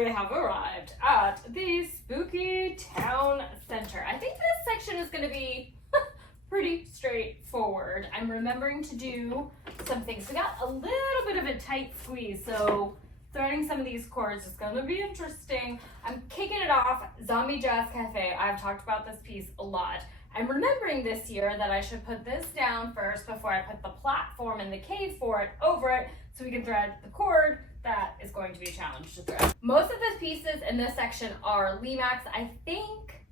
we have arrived at the Spooky Town Center. I think this section is going to be pretty straightforward. I'm remembering to do some things. We got a little bit of a tight squeeze, so threading some of these cords is going to be interesting. I'm kicking it off, Zombie Jazz Cafe. I've talked about this piece a lot. I'm remembering this year that I should put this down first before I put the platform and the cave for it over it so we can thread the cord. That is going to be a challenge to thread. Most of the pieces in this section are Lemax. I think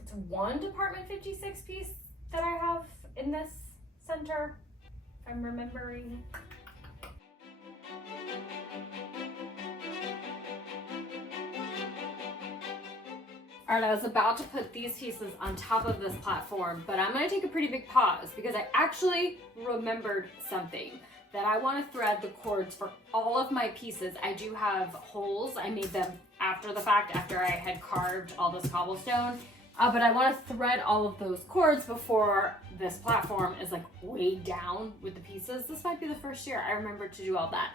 it's one Department 56 piece that I have in this center, if I'm remembering. All right, I was about to put these pieces on top of this platform, but I'm gonna take a pretty big pause because I actually remembered something that I want to thread the cords for all of my pieces. I do have holes. I made them after the fact, after I had carved all this cobblestone, but I want to thread all of those cords before this platform is like way down with the pieces. This might be the first year I remember to do all that.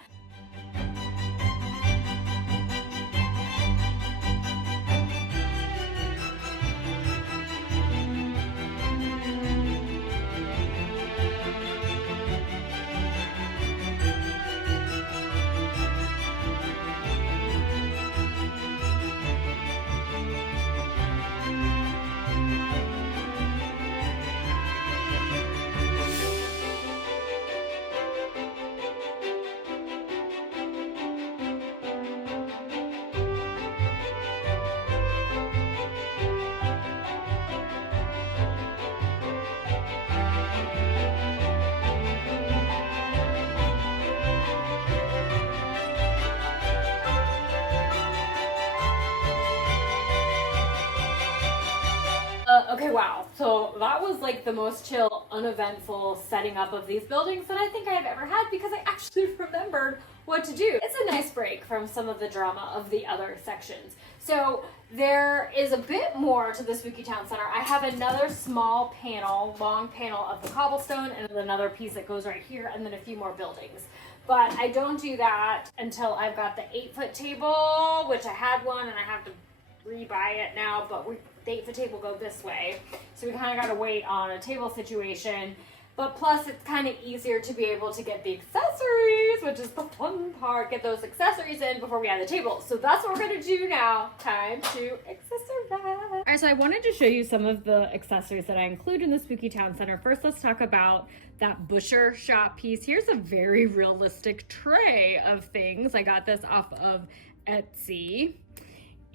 Okay, wow. So that was like the most chill, uneventful setting up of these buildings that I think I've ever had because I actually remembered what to do. It's a nice break from some of the drama of the other sections. So there is a bit more to the Spooky Town Center. I have another small panel, long panel of the cobblestone and another piece that goes right here and then a few more buildings. But I don't do that until I've got the 8-foot table, which I had one and I have to rebuy it now, but the 8-foot table go this way. So we kind of got to wait on a table situation. But plus it's kind of easier to be able to get the accessories, which is the fun part, get those accessories in before we add the table. So that's what we're going to do now. Time to accessorize. All right, so I wanted to show you some of the accessories that I include in the Spooky Town Center. First, let's talk about that butcher shop piece. Here's a very realistic tray of things. I got this off of Etsy.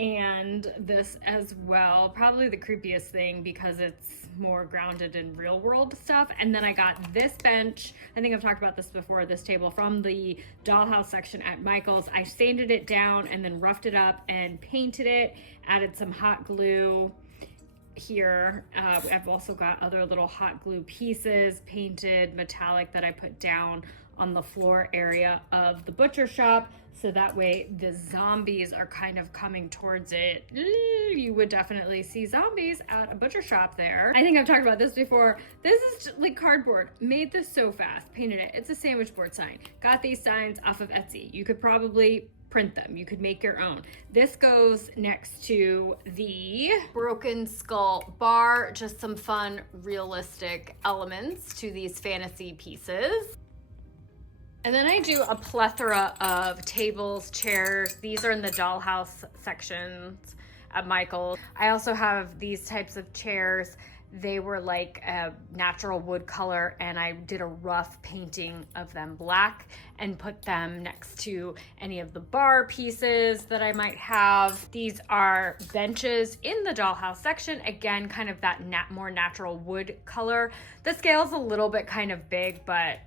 And this as well, probably the creepiest thing because it's more grounded in real world stuff. And then I got this bench, I think I've talked about this before, this table from the dollhouse section at Michael's. I sanded it down and then roughed it up and painted it, added some hot glue here. I've also got other little hot glue pieces, painted metallic, that I put down on the floor area of the butcher shop, so that way the zombies are kind of coming towards it. You would definitely see zombies at a butcher shop there. I think I've talked about this before. This is like cardboard. Made this so fast, painted it. It's a sandwich board sign. Got these signs off of Etsy. You could probably print them. You could make your own. This goes next to the Broken Skull bar. Just some fun, realistic elements to these fantasy pieces. And then I do a plethora of tables, chairs. These are in the dollhouse sections at Michael's. I also have these types of chairs. They were like a natural wood color, and I did a rough painting of them black and put them next to any of the bar pieces that I might have. These are benches in the dollhouse section. Again, kind of that more natural wood color. The scale's a little bit kind of big, but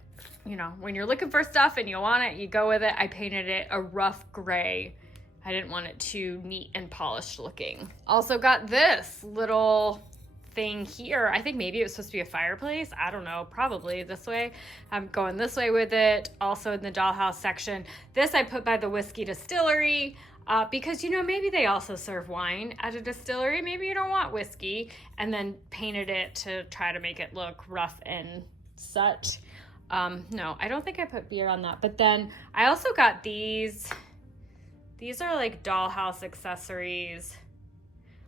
you know, when you're looking for stuff and you want it, you go with it. I painted it a rough gray. I didn't want it too neat and polished looking. Also got this little thing here. I think maybe it was supposed to be a fireplace. I don't know, probably this way. I'm going this way with it. Also in the dollhouse section. This I put by the whiskey distillery because, you know, maybe they also serve wine at a distillery. Maybe you don't want whiskey. And then painted it to try to make it look rough and such. No, I don't think I put beer on that. But then I also got these These are like dollhouse accessories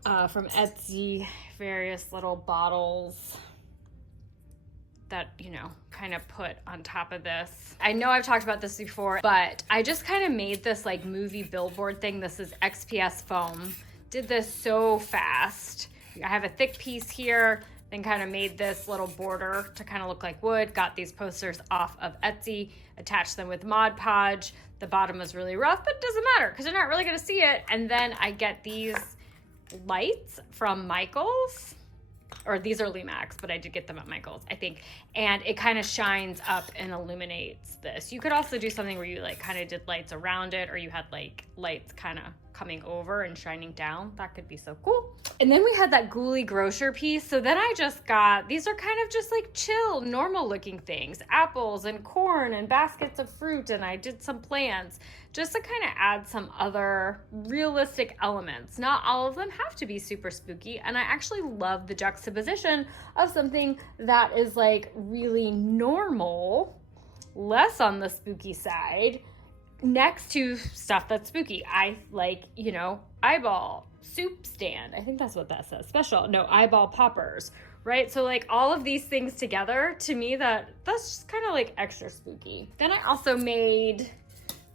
from Etsy, various little bottles that, you know, kind of put on top of this. I know I've talked about this before, but I just kind of made this like movie billboard thing. This is XPS foam. Did this so fast. I have a thick piece here, then kind of made this little border to kind of look like wood. Got these posters off of Etsy, attached them with Mod Podge. The bottom was really rough, but it doesn't matter because you're not really gonna see it. And then I get these lights from Michael's, or these are Lemax, but I did get them at Michael's, I think. And it kind of shines up and illuminates this. You could also do something where you like kind of did lights around it, or you had like lights kind of coming over and shining down. That could be so cool. And then we had that Ghoulie grocer piece. So then I just got, these are kind of just like chill, normal looking things. Apples and corn and baskets of fruit. And I did some plants just to kind of add some other realistic elements. Not all of them have to be super spooky. And I actually love the juxtaposition of something that is like really normal, less on the spooky side, next to stuff that's spooky. I like, you know, eyeball soup stand. I think that's what that says. Special. No, eyeball poppers, right? So like all of these things together, to me, that's just kind of like extra spooky. Then I also made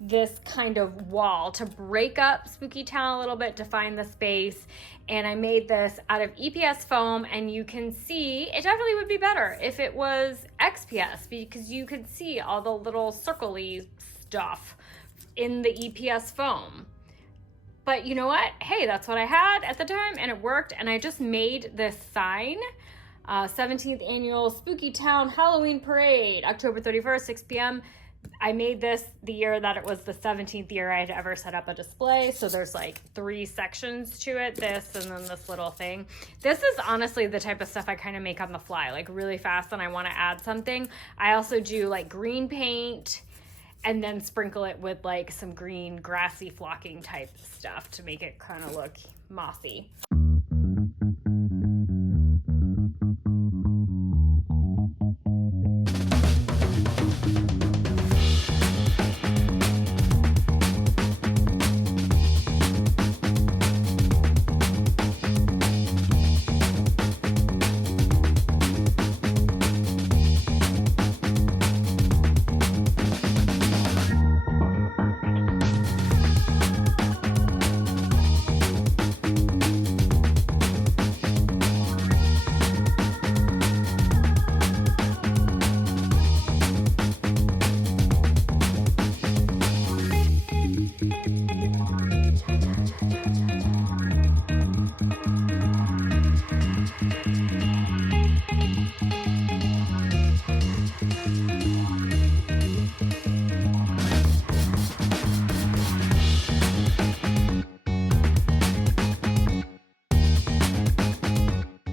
this kind of wall to break up Spooky Town a little bit, to find the space. And I made this out of EPS foam, and you can see it definitely would be better if it was XPS, because you could see all the little circle-y stuff in the EPS foam. But you know what? Hey, that's what I had at the time, and it worked. And I just made this sign, 17th Annual Spooky Town Halloween Parade, October 31st, 6 p.m. I made this the year that it was the 17th year I had ever set up a display. So there's like 3 sections to it, this and then this little thing. This is honestly the type of stuff I kind of make on the fly, like really fast, and I want to add something. I also do like green paint and then sprinkle it with like some green grassy flocking type stuff to make it kind of look mossy.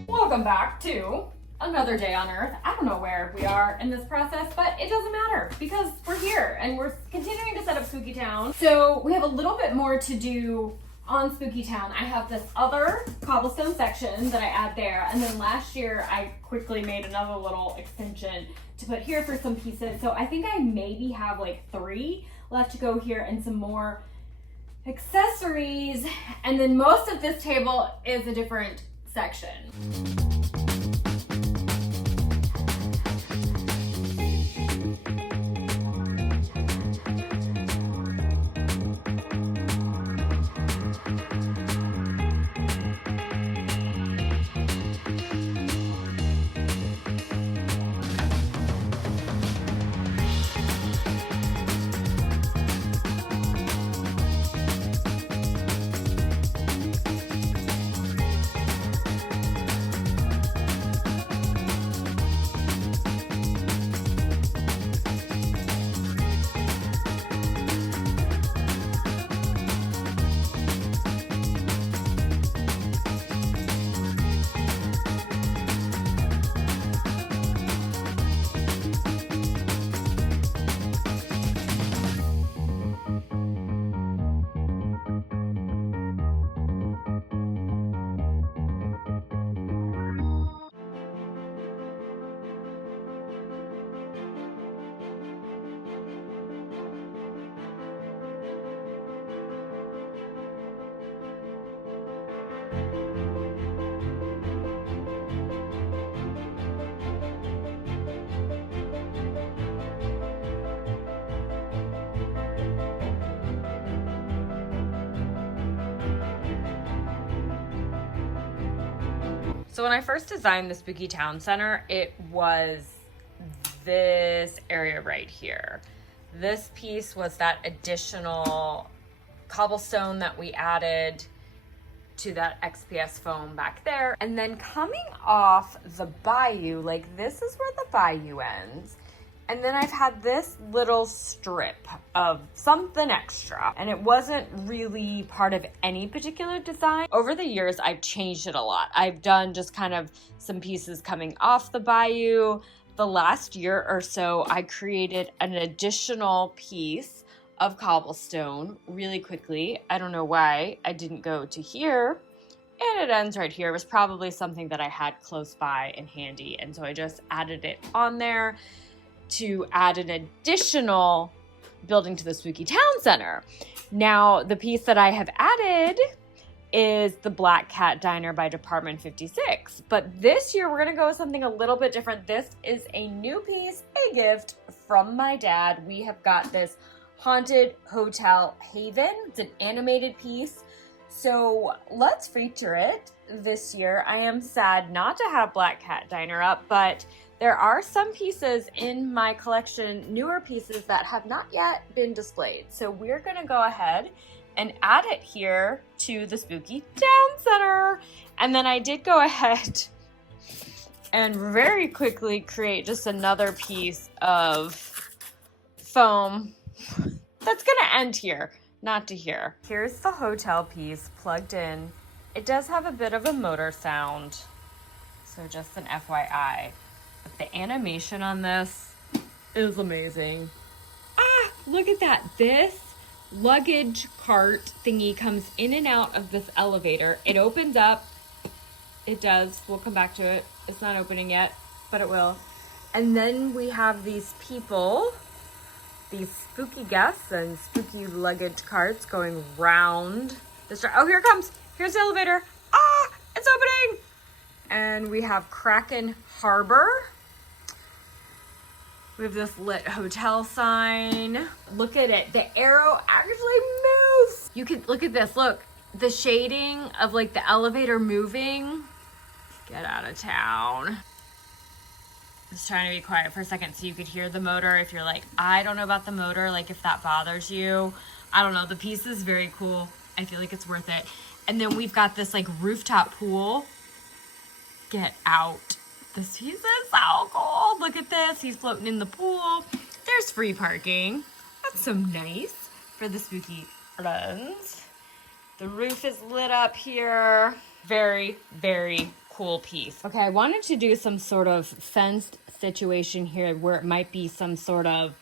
Welcome back to another day on Earth. I don't know where we are in this process, but it doesn't matter because we're here and we're continuing to set up Spooky Town. So we have a little bit more to do on Spooky Town. I have this other cobblestone section that I add there, and then last year I quickly made another little extension to put here for some pieces. So I think I maybe have like 3 left to go here and some more accessories, and then most of this table is a different section. So when I first designed the Spooky Town Center, it was this area right here. This piece was that additional cobblestone that we added to that XPS foam back there. And then coming off the bayou, like this is where the bayou ends. And then I've had this little strip of something extra, and it wasn't really part of any particular design. Over the years, I've changed it a lot. I've done just kind of some pieces coming off the bayou. The last year or so, I created an additional piece of cobblestone really quickly. I don't know why I didn't go to here. And it ends right here. It was probably something that I had close by and handy. And so I just added it on there to add an additional building to the Spooky Town Center. Now, the piece that I have added is the Black Cat Diner by Department 56. But this year, we're gonna go with something a little bit different. This is a new piece, a gift from my dad. We have got this Haunted Hotel Haven. It's an animated piece. So let's feature it this year. I am sad not to have Black Cat Diner up, but there are some pieces in my collection, newer pieces that have not yet been displayed. So we're gonna go ahead and add it here to the Spooky Town Center. And then I did go ahead and very quickly create just another piece of foam that's gonna end here, not to here. Here's the hotel piece plugged in. It does have a bit of a motor sound, so just an FYI. But the animation on this is amazing. Ah, look at that. This luggage cart thingy comes in and out of this elevator. It opens up. It does. We'll come back to it. It's not opening yet, but it will. And then we have these people, these spooky guests and spooky luggage carts going round the oh, here it comes. Here's the elevator. Ah, it's opening. And we have Kraken Harbor. We have this lit hotel sign. Look at it. The arrow actually moves. You can look at this. Look, the shading of like the elevator moving. Get out of town. Just trying to be quiet for a second so you could hear the motor. If you're like, I don't know about the motor, like if that bothers you. I don't know. The piece is very cool. I feel like it's worth it. And then we've got this like rooftop pool. Get out. This piece is so cool. Look at this. He's floating in the pool. There's free parking. That's so nice for the spooky friends. The roof is lit up here. Very, very cool piece. Okay, I wanted to do some sort of fenced situation here where it might be some sort of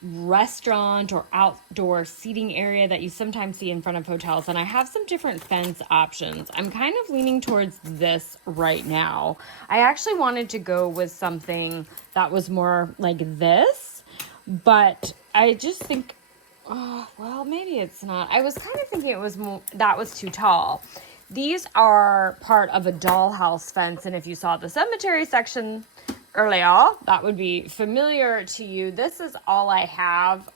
restaurant or outdoor seating area that you sometimes see in front of hotels, and I have some different fence options. I'm kind of leaning towards this right now. I actually wanted to go with something that was more like this, but I just think, oh, well, maybe it's not. I was kind of thinking it was more, that was too tall. These are part of a dollhouse fence, and if you saw the cemetery section earlier, that would be familiar to you. This is all I have.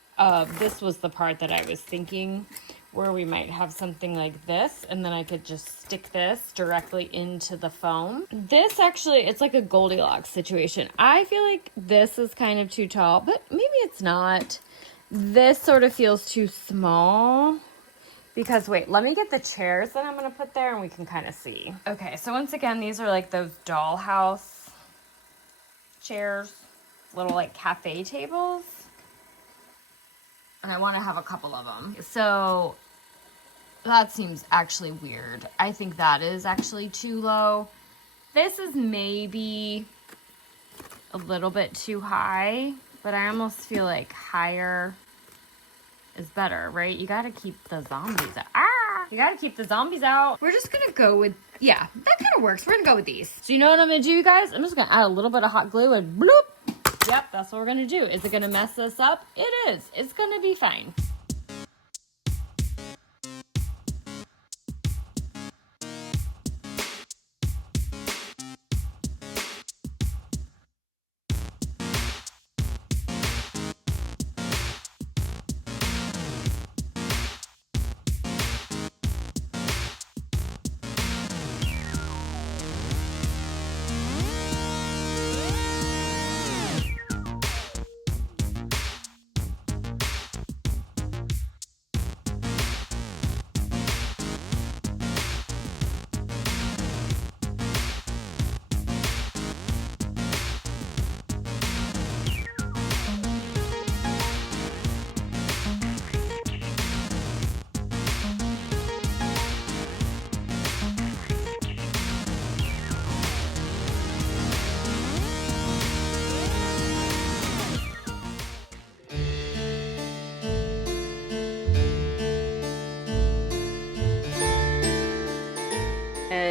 This was the part that I was thinking where we might have something like this, and then I could just stick this directly into the foam. This actually, it's like a Goldilocks situation. I feel like this is kind of too tall, but maybe it's not. This sort of feels too small. Because wait, let me get the chairs that I'm going to put there and we can kind of see. Okay, so once again, these are like those dollhouse chairs, little like cafe tables. And I want to have a couple of them. So that seems actually weird. I think that is actually too low. This is maybe a little bit too high, but I almost feel like higher is better, right? You gotta keep the zombies out. Ah! You gotta keep the zombies out. We're just gonna go with, yeah, that kind of works. We're gonna go with these. So you know what I'm gonna do, you guys? I'm just gonna add a little bit of hot glue and bloop. Yep, that's what we're gonna do. Is it gonna mess this up? It is. It's gonna be fine.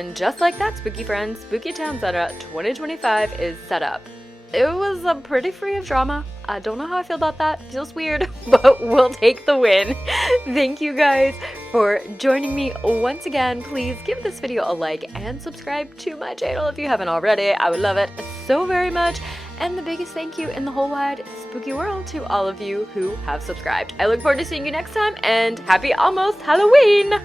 And just like that, spooky friends, Spooky Town Center 2025 is set up. It was pretty free of drama. I don't know how I feel about that. Feels weird, but we'll take the win. Thank you guys for joining me once again. Please give this video a like and subscribe to my channel if you haven't already. I would love it so very much. And the biggest thank you in the whole wide spooky world to all of you who have subscribed. I look forward to seeing you next time, and happy almost Halloween!